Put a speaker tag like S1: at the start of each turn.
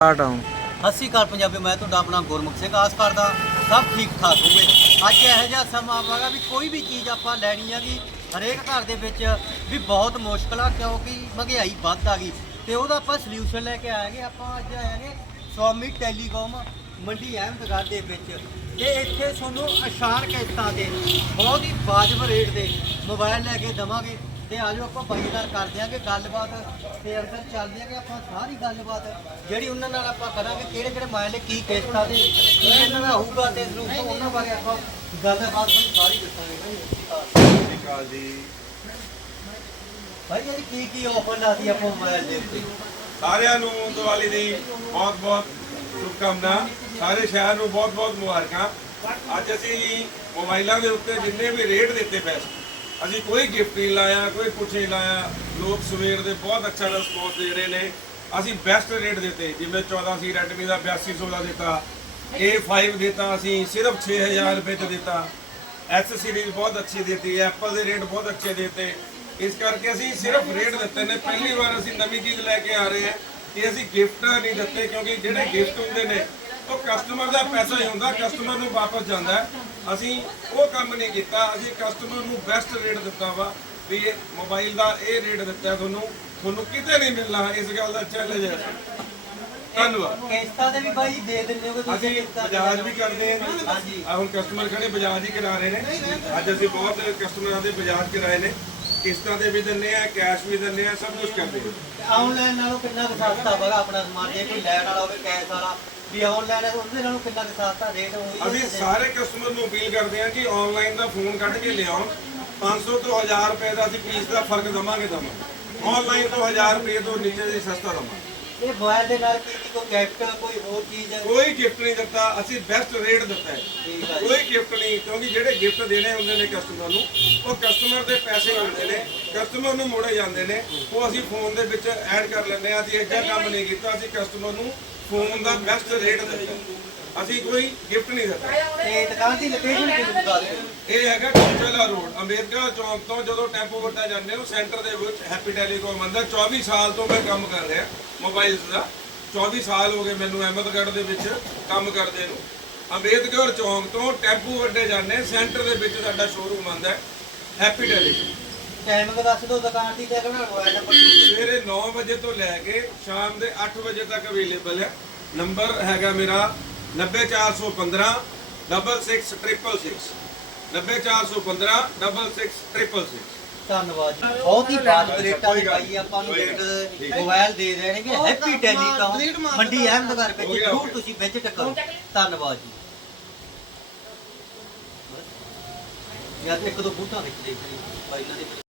S1: ਸਤਿ ਸ਼੍ਰੀ ਅਕਾਲ ਪੰਜਾਬੀ, ਮੈਂ ਤੁਹਾਡਾ ਆਪਣਾ ਗੁਰਮੁਖ ਸਿੰਘ। ਆਸ ਕਰਦਾ ਸਭ ਠੀਕ ਠਾਕ ਹੋਵੇ। ਅੱਜ ਇਹੋ ਜਿਹਾ ਸਮਾਂ ਆਵਾਂਗਾ ਵੀ ਕੋਈ ਵੀ ਚੀਜ਼ ਆਪਾਂ ਲੈਣੀ ਹੈਗੀ ਹਰੇਕ ਘਰ ਦੇ ਵਿੱਚ ਵੀ ਬਹੁਤ ਮੁਸ਼ਕਿਲ ਆ, ਕਿਉਂਕਿ ਮਹਿੰਗਾਈ ਵੱਧ ਆ ਗਈ ਤੇ ਉਹਦਾ ਆਪਾਂ ਸੋਲੂਸ਼ਨ ਲੈ ਕੇ ਆਏਗੇ। ਆਪਾਂ ਅੱਜ ਆਏਗੇ ਸਵਾਮੀ ਟੈਲੀਕਾਮ ਮੰਡੀ ਅਹਿਮਦਗੜ੍ਹ ਦੇ ਵਿੱਚ, ਤੇ ਇੱਥੇ ਤੁਹਾਨੂੰ ਆਸਾਨ ਕਿਸ਼ਤਾਂ ਤੇ ਬਹੁਤ ਹੀ ਵਾਜਬ ਰੇਟ ਦੇ ਮੋਬਾਈਲ ਲੈ ਕੇ ਦੇਵਾਂਗੇ। ਤੇ ਆਜੋ ਆਪਾਂ ਬਾਈ ਨਾਲ ਕਰ ਦਿਆਂਗੇ ਗੱਲਬਾਤ ਤੇ ਅੰਦਰ ਚੱਲਦੇ ਆਂਗੇ ਆਪਾਂ ਸਾਰੀ ਗੱਲਬਾਤ ਜਿਹੜੀ ਉਹਨਾਂ ਨਾਲ ਆਪਾਂ ਕਰਾਂਗੇ, ਕਿਹੜੇ ਕਿਹੜੇ ਮੋਬਾਈਲ ਕੀ ਕਿਸ਼ਤਾਂ ਤੇ ਕੀ ਇਹਨਾਂ ਦਾ ਹੋਊਗਾ ਤੇ ਉਹਨਾਂ ਬਾਰੇ ਆਪਾਂ ਗੱਲਬਾਤ ਸਾਰੀ ਦੱਸਾਂਗੇ।
S2: ਸਤਿ ਸ਼੍ਰੀ ਅਕਾਲ ਜੀ
S1: ਭਾਈ ਜਿਹੜੀ ਕੀ ਆਫਰ ਲਾਤੀ ਆਪਾਂ ਮੋਬਾਈਲ ਦੇ ਉੱਤੇ।
S2: ਸਾਰਿਆਂ ਨੂੰ ਦੀਵਾਲੀ ਦੀ ਬਹੁਤ ਬਹੁਤ ਸ਼ੁਭਕਾਮਨਾ। ਸਾਰੇ ਸ਼ਹਿਰ ਨੂੰ ਬਹੁਤ ਬਹੁਤ ਮੁਬਾਰਕਾਂ। ਅੱਜ ਅਸੀਂ ਮੋਬਾਈਲਾਂ ਦੇ ਉੱਤੇ ਜਿੰਨੇ ਵੀ ਰੇਟ ਦਿੱਤੇ ਪੈਸੇ, ਅਸੀਂ ਕੋਈ ਗਿਫਟ ਨਹੀਂ ਲਾਇਆ, ਕੋਈ ਕੁਛ ਨਹੀਂ ਲਾਇਆ। ਲੋਕ ਸਵੇਰ ਦੇ ਬਹੁਤ ਅੱਛਾ ਰਿਸਪੌਂਸ ਦੇ ਰਹੇ ਨੇ। ਅਸੀਂ ਬੈਸਟ ਰੇਟ ਦਿੱਤੇ, ਜਿਵੇਂ 14 ਸੀ ਰੈਡਮੀ ਦਾ 8200 ਦਾ ਦਿੱਤਾ, A5 ਦਿੱਤਾ ਅਸੀਂ ਸਿਰਫ 6000 ਰੁਪਏ 'ਚ ਦਿੱਤਾ। ਐਸ ਸੀਰੀਜ਼ ਬਹੁਤ ਅੱਛੀ ਦਿੱਤੀ, ਐਪਲ ਦੇ ਰੇਟ ਬਹੁਤ ਅੱਛੇ ਦਿੱਤੇ। ਇਸ ਕਰਕੇ ਅਸੀਂ ਸਿਰਫ ਰੇਟ ਦਿੱਤੇ ਨੇ। ਪਹਿਲੀ ਵਾਰ ਅਸੀਂ ਨਵੀਂ ਚੀਜ਼ ਲੈ ਕੇ ਆ ਰਹੇ ਹਾਂ ਕਿ ਅਸੀਂ ਗਿਫਟ ਨਹੀਂ ਦਿੱਤੇ, ਕਿਉਂਕਿ ਜਿਹੜੇ ਗਿਫਟ ਹੁੰਦੇ ਨੇ ਉਹ ਕਸਟਮਰ ਦਾ ਪੈਸਾ ਹੀ ਹੁੰਦਾ, ਕਸਟਮਰ ਨੂੰ ਵਾਪਸ ਜਾਂਦਾ ਹੈ। ਅਸੀਂ ਉਹ ਕੰਮ ਨਹੀਂ ਕੀਤਾ। ਅਸੀਂ ਕਸਟਮਰ ਨੂੰ ਬੈਸਟ ਰੇਟ ਦਿੱਤਾ ਵਾ ਵੀ ਇਹ ਮੋਬਾਈਲ ਦਾ ਇਹ ਰੇਟ ਦਿੱਤਾ ਤੁਹਾਨੂੰ ਕਿਤੇ ਨਹੀਂ ਮਿਲਣਾ। ਇਸ ਗੱਲ ਦਾ ਚੈਲੰਜ ਹੈ। ਧੰਨਵਾਦ।
S1: ਕਿਸ਼ਤਾਂ ਦੇ ਵੀ ਬਾਈ ਦੇ ਦਿੰਦੇ ਹੋ ਤੁਸੀਂ?
S2: ਅਸੀਂ ਬਜਾਜ ਵੀ ਕਰਦੇ ਹਾਂ।
S1: ਹਾਂਜੀ,
S2: ਹੁਣ ਕਸਟਮਰ ਖੜੇ ਬਜਾਜ ਹੀ ਕਰਾ ਰਹੇ ਨੇ। ਅੱਜ ਅਸੀਂ ਬਹੁਤ ਕਸਟਮਰਾਂ ਦੇ ਬਜਾਜ ਕਰਾਏ ਨੇ। ਕਿਸ਼ਤਾਂ ਦੇ ਵੀ ਦਿੰਦੇ ਆ, ਕੈਸ਼ ਵੀ ਦਿੰਦੇ ਆ, ਸਭ ਕੁਝ ਕਰਦੇ ਹਾਂ।
S1: ਆਨਲਾਈਨ ਨਾਲੋਂ ਕਿੰਨਾ ਕੁ ਸਸਤਾ ਵਾ ਆਪਣਾ ਸਮਾਨ? ਜੇ ਕੋਈ ਲੈਣ ਵਾਲਾ ਹੋਵੇ ਕੈਸ਼ ਵਾਲਾ ਵੀ ਆਨਲਾਈਨ ਹੈ, ਉਹਦੇ ਨਾਲੋਂ ਕਿੰਨਾ ਕੁ ਸਸਤਾ ਰੇਟ ਹੋਊਗਾ?
S2: ਅਸੀਂ ਸਾਰੇ ਕਸਟਮਰ ਨੂੰ ਅਪੀਲ ਕਰਦੇ ਹਾਂ ਕਿ ਆਨਲਾਈਨ ਦਾ ਫੋਨ ਕੱਢ ਕੇ ਲਿਆਉਣ। 500 ਤੋਂ 1000 ਰੁਪਏ ਦਾ ਅਸੀਂ ਪੀਸ ਦਾ ਫਰਕ ਦਵਾਂਗੇ। ਆਨਲਾਈਨ ਤੋਂ 1000 ਰੁਪਏ ਤੋਂ ਨੀਚੇ ਅਸੀਂ ਸਸਤਾ ਦਵਾਂਗੇ।
S1: ਇਹ ਮੋਬਾਈਲ ਦੇ ਨਾਲ ਕੀ ਕੋਈ ਗਿਫਟ ਕੋਈ ਹੋਰ ਚੀਜ਼ ਹੈ?
S2: ਕੋਈ ਗਿਫਟ ਨਹੀਂ ਦਿੱਤਾ, ਅਸੀਂ ਬੈਸਟ ਰੇਟ ਦਿੱਤਾ ਹੈ।
S1: ਠੀਕ ਹੈ ਜੀ।
S2: ਕੋਈ ਗਿਫਟ ਨਹੀਂ, ਕਿਉਂਕਿ ਜਿਹੜੇ ਗਿਫਟ ਦੇਣੇ ਹੁੰਦੇ ਨੇ ਕਸਟਮਰ ਨੂੰ, ਉਹ ਕਸਟਮਰ ਦੇ ਪੈਸੇ ਹੁੰਦੇ ਨੇ, ਕਸਟਮਰ ਨੂੰ ਮੋੜੇ ਜਾਂਦੇ ਨੇ। ਉਹ ਅਸੀਂ ਫੋਨ ਦੇ ਵਿੱਚ ਐਡ ਕਰ ਲੈਂਦੇ ਹਾਂ। ਅਸੀਂ ਇੱਦਾਂ ਕੰਮ ਨਹੀਂ ਕੀਤਾ, ਅਸੀਂ ਕਸਟਮਰ ਨੂੰ ਫੋਨ ਦਾ ਬੈਸਟ ਰੇਟ ਦਿੱਤਾ। ਅਸੀਂ ਕੋਈ ਗਿਫਟ ਨਹੀਂ ਦਿੱਤਾ।
S1: ਤੇ ਦੁਕਾਨ ਦੀ ਲੋਕੇਸ਼ਨ ਕਿਹਨੂੰ ਦੱਸ ਦਿਓ?
S2: ਇਹ ਹੈਗਾ ਕੋਚਲਾ ਰੋਡ, ਅੰਬੇਦਕਰ ਚੌਂਕ ਤੋਂ ਜਦੋਂ ਟੈਂਪੂ ਵੱਟਾ ਜਾਂਦੇ ਹੋ ਸੈਂਟਰ ਦੇ ਵਿੱਚ ਹੈਪੀ ਟੈਲੀਕਾਮ ਅੰਦਰ। 24 ਸਾਲ ਤੋਂ ਮੈਂ ਕੰਮ ਕਰ ਰਿਹਾ ਮੋਬਾਈਲਸ ਦਾ। 24 ਸਾਲ ਹੋ ਗਏ ਮੈਨੂੰ ਅਹਿਮਦਗੜ੍ਹ ਦੇ ਵਿੱਚ ਕੰਮ ਕਰਦੇ ਨੂੰ। ਅੰਬੇਦਕਰ ਚੌਂਕ ਤੋਂ ਟੈਂਪੂ ਵੱਡੇ ਜਾਂਦੇ ਸੈਂਟਰ ਦੇ ਵਿੱਚ ਸਾਡਾ ਸ਼ੋਰੂਮ ਆਉਂਦਾ ਹੈ ਹੈਪੀ ਟੈਲੀਕਾਮ।
S1: ਟਾਈਮਿੰਗ ਦੱਸ ਦਿਓ ਦੁਕਾਨ ਦੀ ਤੇ ਕਿਹੜਾ ਮੋਬਾਈਲ ਨੰਬਰ?
S2: ਸਵੇਰੇ 9 ਵਜੇ ਤੋਂ ਲੈ ਕੇ ਸ਼ਾਮ ਦੇ 8 ਵਜੇ ਤੱਕ ਅਵੇਲੇਬਲ ਹੈ। ਨੰਬਰ ਹੈਗਾ ਮੇਰਾ 90415 6666 90415 6666।
S1: ਧੰਨਵਾਦ ਜੀ। ਬਹੁਤ ਹੀ ਬਾਤ ਰੇਟਾਂ ਦੇ ਭਾਈ ਆਪਾਂ ਨੂੰ ਰੇਟ ਮੋਬਾਈਲ ਦੇ ਰਹੇ ਨੇ ਹੈਪੀ ਟੈਲੀਕਾਮ ਮੰਡੀ ਅਹਿਮਦਗੜ੍ਹ ਵਿੱਚ। ਜ਼ਰੂਰ ਤੁਸੀਂ ਵਿਜ਼ਿਟ ਕਰੋ। ਧੰਨਵਾਦ ਜੀ। ਯਾਰ ਇੱਕ ਦੋ ਬੂਟਾਂ ਵਿੱਚ ਦੇਖ ਲਈ ਬਾਈ ਇਹਨਾਂ ਦੇ।